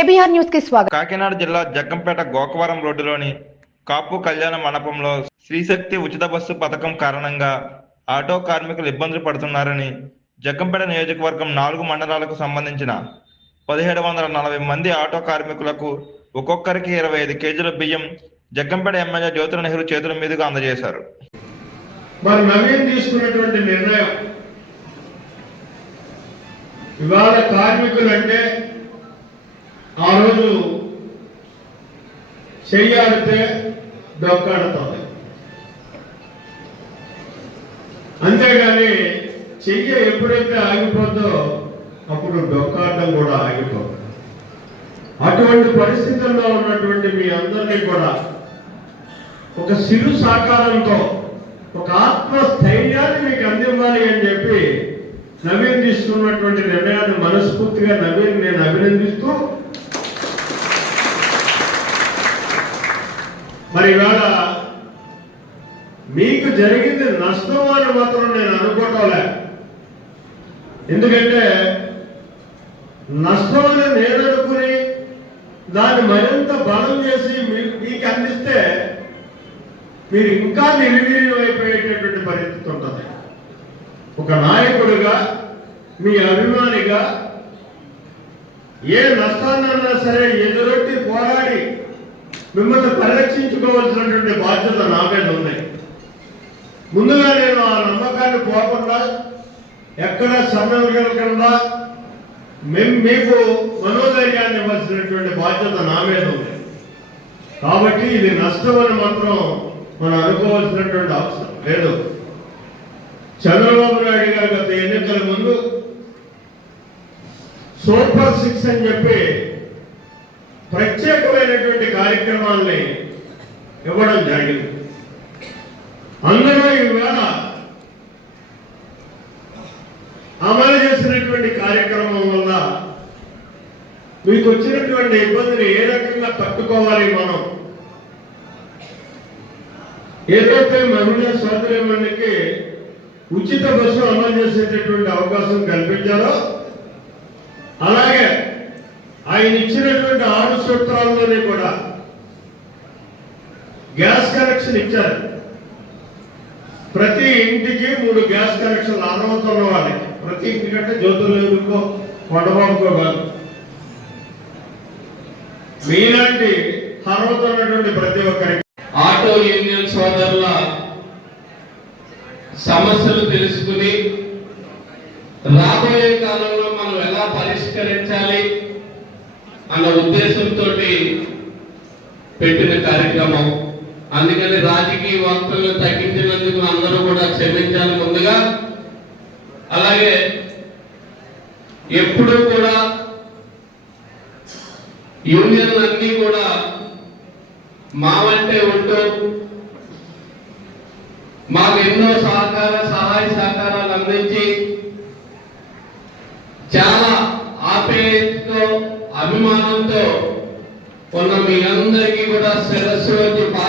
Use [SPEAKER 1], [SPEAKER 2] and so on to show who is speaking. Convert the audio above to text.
[SPEAKER 1] KBR న్యూస్కి స్వాగతం.
[SPEAKER 2] కాకినాడ జిల్లా జగ్గంపేట గోకవరం రోడ్డులోని కాపు కళ్యాణ మండపంలో శ్రీశక్తి ఉచిత బస్సు పథకం కారణంగా ఆటో కార్మికులు ఇబ్బందులు పడుతున్నారని జగ్గంపేట నియోజకవర్గం నాలుగు మండలాలకు సంబంధించిన పదిహేడు వందల నలభై మంది ఆటో కార్మికులకు ఒక్కొక్కరికి ఇరవై ఐదు కేజీల బియ్యం జగ్గంపేట ఎమ్మెల్యే జ్యోతుల నెహ్రూ చేతుల మీదుగా అందజేశారు.
[SPEAKER 3] మరి నవీన్ తీసుకున్నటువంటి నిర్ణయం ఇవాళ కార్మికులంటే రోజు చెయ్యాడితే డొక్కాడుతుంది అంతేగాని చెయ్యి ఎప్పుడైతే ఆగిపోద్దో అప్పుడు డొక్కాడడం కూడా ఆగిపోతుంది అటువంటి పరిస్థితుల్లో ఉన్నటువంటి మీ అందరినీ కూడా ఒక సిరు సాకారంతో ఒక ఆత్మస్థైర్యాన్ని మీకు అందివ్వాలి అని చెప్పి నవీన్ తీసుకున్నటువంటి నిర్ణయాన్ని మనస్ఫూర్తిగా నవీన్ నేను అభినందిస్తున్నాను మరి ఇవాళ మీకు జరిగింది నష్టం అని మాత్రం నేను అనుకోవటంలే. ఎందుకంటే నష్టం అని నేను అనుకుని దాన్ని మరింత బలం చేసి మీకు అందిస్తే మీరు ఇంకా నిర్వీర్యం అయిపోయేటటువంటి పరిస్థితి ఉంటుంది. ఒక నాయకుడిగా మీ అభిమానిగా ఏ నష్టాన్నైనా సరే ఎదురొట్టి పోరాడి మిమ్మల్ని పరిరక్షించుకోవాల్సినటువంటి బాధ్యత నా మీద ఉంది ముందుగా నేను ఆ నమ్మకాన్ని పోకుండా ఎక్కడ సన్నగలకుండా మేము మీకు మనోధైర్యాన్ని ఇవ్వాల్సినటువంటి బాధ్యత నా మీద ఉంది. కాబట్టి ఇది నష్టం అని మాత్రం మనం అనుకోవాల్సినటువంటి అవసరం లేదు. చంద్రబాబు నాయుడు గారు గత ఎన్నికల ముందు సూపర్ సిక్స్ అని చెప్పి ప్రత్యేకమైనటువంటి కార్యక్రమాల్ని ఇవ్వడం జరిగింది. అందులో ఈవేళ అమలు చేసినటువంటి కార్యక్రమం వల్ల మీకు వచ్చినటువంటి ఇబ్బందిని ఏ రకంగా తట్టుకోవాలి మనం? ఏదైతే మహిళా సోదరిమణికి ఉచిత బస్సు అమలు చేసేటటువంటి అవకాశం కల్పించారో అలాగే ఆయన ఇచ్చినటువంటి ఆరు సూత్రాల్లోనే కూడా గ్యాస్ కనెక్షన్ ఇచ్చారు. ప్రతి ఇంటికి మూడు గ్యాస్ కనెక్షన్లు అర్హత ఉన్న వాళ్ళకి. ప్రతి ఇంటికంటే జ్యోతులు జ్యోతులకో కొండబాబుకో కాదు. మీలాంటి అర్హత ఉన్నటువంటి ప్రతి ఒక్కరికి
[SPEAKER 4] ఆటో యూనియన్ సోదరుల సమస్యలు తెలుసుకుని రాబోయే కాలంలో మనం ఎలా పరిష్కరించాలి? అన్న ఉద్దేశంతో పెట్టిన కార్యక్రమం. అందుకని రాజకీయ వార్తలను తగ్గించినందుకు అందరూ కూడా క్షమించాలి ముందుగా. అలాగే ఎప్పుడూ కూడా యూనియన్ అన్నీ కూడా మావంటే ఉంటూ మాకు ఎన్నో సహకార సహాయ సహకారాలు అందించి అభిమానంతో ఉన్న మీ అందరికీ కూడా శిరస్సు వచ్చి పాద